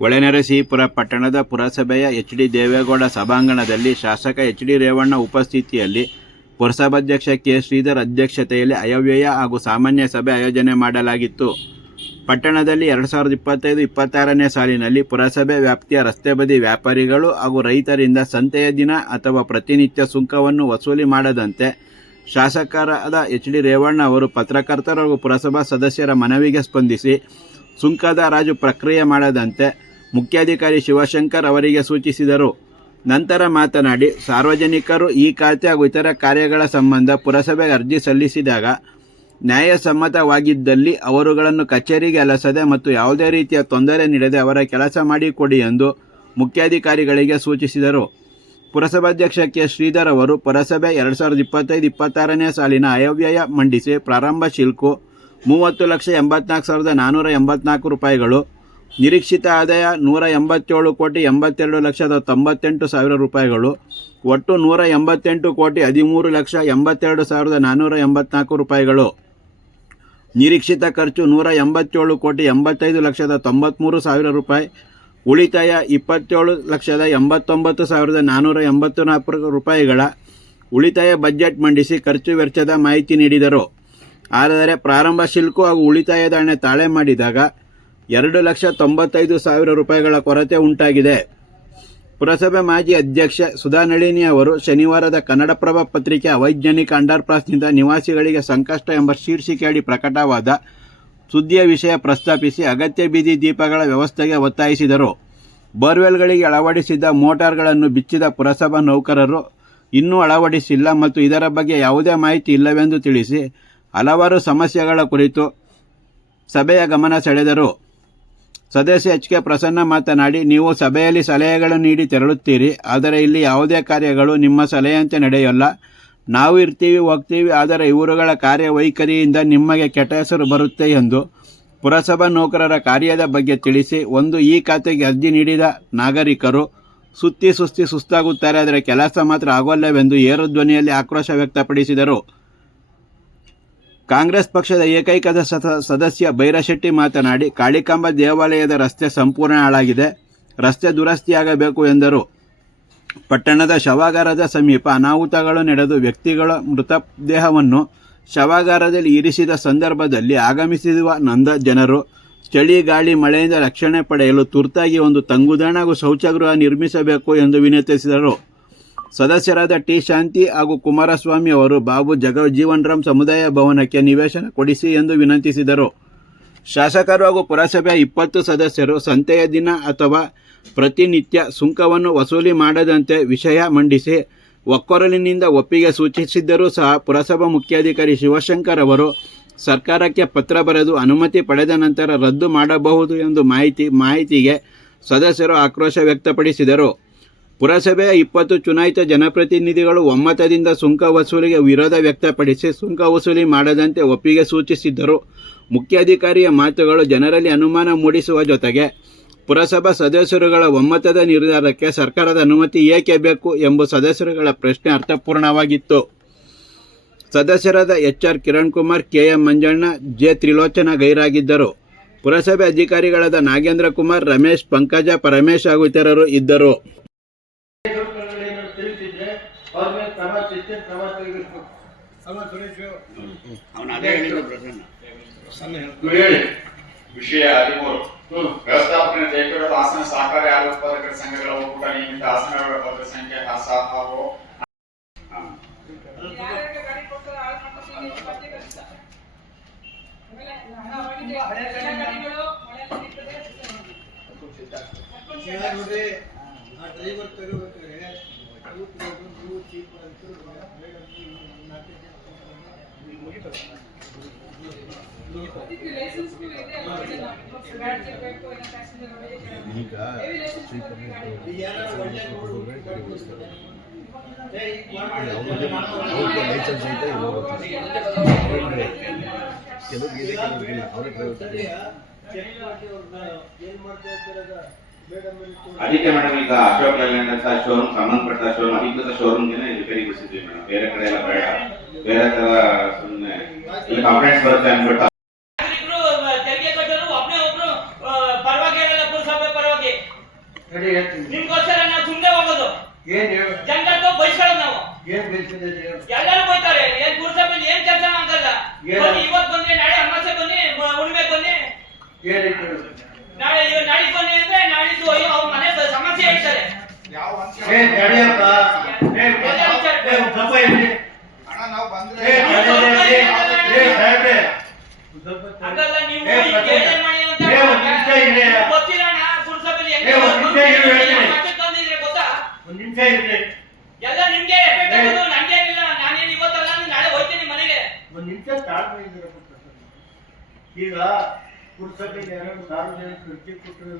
ಹೊಳೆನರಸೀಪುರ ಪಟ್ಟಣದ ಪುರಸಭೆಯ H D Deve Gowda ಸಭಾಂಗಣದಲ್ಲಿ ಶಾಸಕ ಎಚ್ ಡಿ ರೇವಣ್ಣ ಉಪಸ್ಥಿತಿಯಲ್ಲಿ ಪುರಸಭಾಧ್ಯಕ್ಷ ಕೆ ಶ್ರೀಧರ್ ಅಧ್ಯಕ್ಷತೆಯಲ್ಲಿ ಅಯವ್ಯಯ ಹಾಗೂ ಸಾಮಾನ್ಯ ಸಭೆ ಆಯೋಜನೆ ಮಾಡಲಾಗಿತ್ತು. ಪಟ್ಟಣದಲ್ಲಿ ಎರಡು ಸಾವಿರದ ಇಪ್ಪತ್ತೈದು, ಇಪ್ಪತ್ತಾರನೇ ಸಾಲಿನಲ್ಲಿ ಪುರಸಭೆ ವ್ಯಾಪ್ತಿಯ ರಸ್ತೆ ಬದಿ ವ್ಯಾಪಾರಿಗಳು ಹಾಗೂ ರೈತರಿಂದ ಸಂತೆಯ ದಿನ ಅಥವಾ ಪ್ರತಿನಿತ್ಯ ಸುಂಕವನ್ನು ವಸೂಲಿ ಮಾಡದಂತೆ ಶಾಸಕರಾದ ಎಚ್ ಡಿ ರೇವಣ್ಣ ಅವರು ಪತ್ರಕರ್ತರು ಹಾಗೂ ಪುರಸಭಾ ಸದಸ್ಯರ ಮನವಿಗೆ ಸ್ಪಂದಿಸಿ ಸುಂಕದ ರಾಜು ಪ್ರಕ್ರಿಯೆ ಮಾಡದಂತೆ ಮುಖ್ಯಾಧಿಕಾರಿ ಶಿವಶಂಕರ್ ಅವರಿಗೆ ಸೂಚಿಸಿದರು. ನಂತರ ಮಾತನಾಡಿ, ಸಾರ್ವಜನಿಕರು ಈ ಖಾತೆ ಹಾಗೂ ಇತರ ಕಾರ್ಯಗಳ ಸಂಬಂಧ ಪುರಸಭೆಗೆ ಅರ್ಜಿ ಸಲ್ಲಿಸಿದಾಗ ನ್ಯಾಯಸಮ್ಮತವಾಗಿದ್ದಲ್ಲಿ ಅವರುಗಳನ್ನು ಕಚೇರಿಗೆ ಅಲಸದೆ ಮತ್ತು ಯಾವುದೇ ರೀತಿಯ ತೊಂದರೆ ನೀಡದೆ ಅವರ ಕೆಲಸ ಮಾಡಿಕೊಡಿ ಎಂದು ಮುಖ್ಯಾಧಿಕಾರಿಗಳಿಗೆ ಸೂಚಿಸಿದರು. ಪುರಸಭಾಧ್ಯಕ್ಷ ಕೆ. ಶ್ರೀಧರ್ ಅವರು ಪುರಸಭೆ ಎರಡು ಸಾವಿರದ ಇಪ್ಪತ್ತೈದು ಇಪ್ಪತ್ತಾರನೇ ಸಾಲಿನ ಆಯವ್ಯಯ ಮಂಡಿಸಿ ಪ್ರಾರಂಭ ಶಿಲ್ಕು ಮೂವತ್ತು ಲಕ್ಷ ಎಂಬತ್ನಾಲ್ಕು ಸಾವಿರದ ನಾನ್ನೂರ ಎಂಬತ್ನಾಲ್ಕು ರೂಪಾಯಿಗಳು ನಿರೀಕ್ಷಿತ ಆದಾಯ ನೂರ ಎಂಬತ್ತೇಳು ಕೋಟಿ ಎಂಬತ್ತೆರಡು ಲಕ್ಷದ ತೊಂಬತ್ತೆಂಟು ಸಾವಿರ ರೂಪಾಯಿಗಳು. ಒಟ್ಟು ನೂರ ಎಂಬತ್ತೆಂಟು ಕೋಟಿ ಹದಿಮೂರು ಲಕ್ಷ ಎಂಬತ್ತೆರಡು ಸಾವಿರದ ನಾನ್ನೂರ ಎಂಬತ್ನಾಲ್ಕು ರೂಪಾಯಿಗಳು. ನಿರೀಕ್ಷಿತ ಖರ್ಚು ನೂರ ಎಂಬತ್ತೇಳು ಕೋಟಿ ಎಂಬತ್ತೈದು ಲಕ್ಷದ ತೊಂಬತ್ತ್ಮೂರು ಸಾವಿರ ರೂಪಾಯಿ. ಉಳಿತಾಯ ಇಪ್ಪತ್ತೇಳು ಲಕ್ಷದ ಎಂಬತ್ತೊಂಬತ್ತು ಸಾವಿರದ ನಾನ್ನೂರ ಎಂಬತ್ತು ನಾಲ್ಕು ರೂಪಾಯಿಗಳ. ಉಳಿತಾಯ ಬಜೆಟ್ ಮಂಡಿಸಿ ಖರ್ಚು ವೆಚ್ಚದ ಮಾಹಿತಿ ನೀಡಿದರು. ಆದರೆ ಪ್ರಾರಂಭ ಶಿಲ್ಕು ಹಾಗೂ ಉಳಿತಾಯದ ಹಣ ತಾಳೆ ಮಾಡಿದಾಗ ಎರಡು ಲಕ್ಷ ತೊಂಬತ್ತೈದು ಸಾವಿರ ರೂಪಾಯಿಗಳ ಕೊರತೆ ಉಂಟಾಗಿದೆ. ಪುರಸಭೆ ಮಾಜಿ ಅಧ್ಯಕ್ಷ ಸುಧಾ ನಳಿನಿ ಅವರು ಶನಿವಾರದ ಕನ್ನಡಪ್ರಭ ಪತ್ರಿಕೆ ಅವೈಜ್ಞಾನಿಕ ಅಂಡರ್ಪಾಸ್ನಿಂದ ನಿವಾಸಿಗಳಿಗೆ ಸಂಕಷ್ಟ ಎಂಬ ಶೀರ್ಷಿಕೆಯಡಿ ಪ್ರಕಟವಾದ ಸುದ್ದಿಯ ವಿಷಯ ಪ್ರಸ್ತಾಪಿಸಿ ಅಗತ್ಯ ಬೀದಿ ದೀಪಗಳ ವ್ಯವಸ್ಥೆಗೆ ಒತ್ತಾಯಿಸಿದರು. ಬೋರ್ವೆಲ್ಗಳಿಗೆ ಅಳವಡಿಸಿದ್ದ ಮೋಟಾರ್ಗಳನ್ನು ಬಿಚ್ಚಿದ ಪುರಸಭಾ ನೌಕರರು ಇನ್ನೂ ಅಳವಡಿಸಿಲ್ಲ ಮತ್ತು ಇದರ ಬಗ್ಗೆ ಯಾವುದೇ ಮಾಹಿತಿ ಇಲ್ಲವೆಂದು ತಿಳಿಸಿ ಹಲವಾರು ಸಮಸ್ಯೆಗಳ ಕುರಿತು ಸಭೆಯ ಗಮನ ಸೆಳೆದರು. ಸದಸ್ಯ ಎಚ್ ಕೆ ಪ್ರಸನ್ನ ಮಾತನಾಡಿ, ನೀವು ಸಭೆಯಲ್ಲಿ ಸಲಹೆಗಳನ್ನು ನೀಡಿ ತೆರಳುತ್ತೀರಿ, ಆದರೆ ಇಲ್ಲಿ ಯಾವುದೇ ಕಾರ್ಯಗಳು ನಿಮ್ಮ ಸಲಹೆಯಂತೆ ನಡೆಯಲ್ಲ. ನಾವು ಇರ್ತೀವಿ, ಹೋಗ್ತೀವಿ, ಆದರೆ ಇವರುಗಳ ಕಾರ್ಯವೈಖರಿಯಿಂದ ನಿಮಗೆ ಕೆಟ್ಟ ಹೆಸರು ಬರುತ್ತೆ ಎಂದು ಪುರಸಭಾ ನೌಕರರ ಕಾರ್ಯದ ಬಗ್ಗೆ ತಿಳಿಸಿ, ಒಂದು ಈ ಖಾತೆಗೆ ಅರ್ಜಿ ನೀಡಿದ ನಾಗರಿಕರು ಸುತ್ತಿ ಸುಸ್ತಿ ಸುಸ್ತಾಗುತ್ತಾರೆ, ಆದರೆ ಕೆಲಸ ಮಾತ್ರ ಆಗೋಲ್ಲವೆಂದು ಏರು ಧ್ವನಿಯಲ್ಲಿ ಆಕ್ರೋಶ ವ್ಯಕ್ತಪಡಿಸಿದರು. ಕಾಂಗ್ರೆಸ್ ಪಕ್ಷದ ಏಕೈಕ ಸದ- ಸದಸ್ಯ ಭೈರಶೆಟ್ಟಿ ಮಾತನಾಡಿ, ಕಾಳಿಕಾಂಬ ದೇವಾಲಯದ ರಸ್ತೆ ಸಂಪೂರ್ಣ ಹಾಳಾಗಿದೆ, ರಸ್ತೆ ದುರಸ್ತಿಯಾಗಬೇಕು ಎಂದರು. ಪಟ್ಟಣದ ಶವಾಗಾರದ ಸಮೀಪ ಅನಾಹುತಗಳು ನಡೆದು ವ್ಯಕ್ತಿಗಳ ಮೃತದೇಹವನ್ನು ಶವಾಗಾರದಲ್ಲಿ ಇರಿಸಿದ ಸಂದರ್ಭದಲ್ಲಿ ಆಗಮಿಸಿರುವ ನಂದ ಜನರು, ಚಳಿ, ಗಾಳಿ, ಮಳೆಯಿಂದ ರಕ್ಷಣೆ ಪಡೆಯಲು ತುರ್ತಾಗಿ ಒಂದು ತಂಗುದಾಣ ಹಾಗೂ ಶೌಚಗೃಹ ನಿರ್ಮಿಸಬೇಕು ಎಂದು ವಿನಂತಿಸಿದರು. ಸದಸ್ಯರಾದ ಟಿ. ಶಾಂತಿ ಹಾಗೂ ಕುಮಾರಸ್ವಾಮಿ ಅವರು ಬಾಬು ಜಗಜೀವನರಾಮ್ ಸಮುದಾಯ ಭವನಕ್ಕೆ ನಿವೇಶನ ಕೊಡಿಸಿ ಎಂದು ವಿನಂತಿಸಿದರು. ಶಾಸಕರು ಹಾಗೂ ಪುರಸಭೆಯ ಇಪ್ಪತ್ತು ಸದಸ್ಯರು ಸಂತೆಯ ದಿನ ಅಥವಾ ಪ್ರತಿನಿತ್ಯ ಸುಂಕವನ್ನು ವಸೂಲಿ ಮಾಡದಂತೆ ವಿಷಯ ಮಂಡಿಸಿ ಒಕ್ಕೊರಲಿನಿಂದ ಒಪ್ಪಿಗೆ ಸೂಚಿಸಿದ್ದರೂ ಸಹ ಪುರಸಭಾ ಮುಖ್ಯಾಧಿಕಾರಿ ಶಿವಶಂಕರ್ ಅವರು ಸರ್ಕಾರಕ್ಕೆ ಪತ್ರ ಬರೆದು ಅನುಮತಿ ಪಡೆದ ನಂತರ ರದ್ದು ಮಾಡಬಹುದು ಎಂದು ಮಾಹಿತಿ ಮಾಹಿತಿಗೆ ಸದಸ್ಯರು ಆಕ್ರೋಶ ವ್ಯಕ್ತಪಡಿಸಿದರು. ಪುರಸಭೆಯ ಇಪ್ಪತ್ತು ಚುನಾಯಿತ ಜನಪ್ರತಿನಿಧಿಗಳು ಒಮ್ಮತದಿಂದ ಸುಂಕ ವಸೂಲಿಗೆ ವಿರೋಧ ವ್ಯಕ್ತಪಡಿಸಿ ಸುಂಕ ವಸೂಲಿ ಮಾಡದಂತೆ ಒಪ್ಪಿಗೆ ಸೂಚಿಸಿದ್ದರು. ಮುಖ್ಯಾಧಿಕಾರಿಯ ಮಾತುಗಳು ಜನರಲ್ಲಿ ಅನುಮಾನ ಮೂಡಿಸುವ ಜೊತೆಗೆ ಪುರಸಭಾ ಸದಸ್ಯರುಗಳ ಒಮ್ಮತದ ನಿರ್ಧಾರಕ್ಕೆ ಸರ್ಕಾರದ ಅನುಮತಿ ಏಕೆ ಬೇಕು ಎಂಬ ಸದಸ್ಯರುಗಳ ಪ್ರಶ್ನೆ ಅರ್ಥಪೂರ್ಣವಾಗಿತ್ತು. ಸದಸ್ಯರಾದ H R Kiran Kumar K M Manjanna, J Trilochana ಗೈರಾಗಿದ್ದರು. ಪುರಸಭೆ ಅಧಿಕಾರಿಗಳಾದ ನಾಗೇಂದ್ರ ಕುಮಾರ್, ರಮೇಶ್, ಪಂಕಜ, ಪರಮೇಶ್ ಹಾಗೂ ಇತರರು ಇದ್ದರು. ನೀವು ಹೇಳಿ ವಿಷಯ ಹದಿಮೂರು ವ್ಯವಸ್ಥಾಪನೆ ಜೈಪುರದ ಹಾಸನ ಸಹಕಾರಿ ಹಾಲು ಉತ್ಪಾದಕರ ಸಂಘಗಳ ಒಕ್ಕೂಟ ನಿಯಮಿತ ಹಾಸನ ವ್ಯಾಪಾರದ ಸಂಖ್ಯೆ ಹಾಸ ಹಾಗೂ ಯಾರ್ಯಾರಿಗೆ ಗಾಡಿ ಕೊಡ್ತಾರೋ ಅವ್ರ ಮಕ್ಕಳಿಗೆ ಈ ಪತ್ತೆ ಕಲಿಸ್ತಾ. ಆಮೇಲೆ ಹಣ ಹೋಗಿದೆ. ಎಲ್ಲ ಗಾಡಿಗಳು ಮಳೆಯಲ್ಲಿ ನಿಂತಿದೆ. ಹಾಕ್ಕೊಂಡು ಈಗ ನೋಡ್ರಿ ಆ ಡ್ರೈವರ್ ತಗೋಬೇಕಾದ್ರೆ ಕೂತ್ಕೊಂಡು ನೀವು ಚೀಪ್ ಅಂತ ಮೇಡಮ್ ಈಗ ಅದಕ್ಕೆ ಮೇಡಮ್ ಈಗ ಅಶೋಕ್ ಲೈಲ್ಯಾಂಡ್ ಅಂತ ಶೋರೂಮ್ ಸಂಬಂಧಪಟ್ಟ ಶೋರೂಮ್ ಅಧಿಕೃತ ಶೋರೂಮ್ಗೆ ರಿಪೇರಿಗೊಳಿಸಿದ್ವಿ ಮೇಡಮ್ ಬೇರೆ ಕಡೆ ಎಲ್ಲ ಬೇಡ ಬೇರೆ ತರ ಸುಮ್ನೆ ಇಲ್ಲಿ ಕಂಪ್ಲೇಂಟ್ಸ್ ಬರುತ್ತೆ ಅಂದ್ಬಿಟ್ಟು ನಾಗರಿಕರು ತೆರಿಗೆ ಕಟ್ಟೋರು ಒಬ್ಬನೇ ಒಬ್ರು ಆ, ಪರವಾಗಿ ಇರಲ್ಲ ಪುರಸಭೆ ಪರವಾಗಿ. ನಡಿ ಹೇಳ್ತೀನಿ. ನಿಮ್ಗೋಸ್ಕರ ನಾವು ಸುಮ್ಮನೆ ಹೋಗೋದು. ಏನ್ ಹೇಳು? ಜನರದ್ದು ಬೈಸ್ಕೊಳ್ಳೋದು ನಾವು. ಏನ್ ಬೇಕಿದೆ ಹೇಳು? ಎಲ್ಲರೂ ಬೈತಾರೆ. ಏನ್ ಏನ್ ಕೆಲಸ ಆಗಲ್ಲ? ಬನ್ನಿ ಇವತ್ತು ಬಂದ್ರೆ ನಾಳೆ ಅಮಾಸೆ ಬನ್ನಿ ಮ- ಹುಣ್ಣಿಮೆ ಬನ್ನಿ. ನಾಳೆ ನಾಳೆ ಬನ್ನಿ ಅಂದ್ರೆ ನಾಳಿದ್ದು ಅಯ್ಯೋ ಅವ್ರ ಮನೆ ಸಮಸ್ಯೆ ಹೇಳ್ತಾರೆ ಏ ನಡಿಯಪ್ಪ. ಏ ಏ, ಸ್ವಲ್ಪ ಒಂದ್ ನಿಮಿಷ ಇರ್ಲಿ ಎಲ್ಲ ನಿಮ್ಗೆ ಎಫೆಕ್ಟ್ ಆಗೋದು ನಾನೇನು ಇವತ್ತಲ್ಲ ಅಂದ್ರೆ ನಾಳೆ ಹೋಗ್ತೀನಿ ಮನೆಗೆ. ಒಂದ್ ನಿಮಿಷ ತಾಳ್ಮೆ ಇದ್ದೀರಾ. ಈಗ ಪುರಸಭೆಗೆ ಯಾರು ಸಾರ್ವಜನಿಕ ಅರ್ಜಿ ಕೊಟ್ಟಿರೋ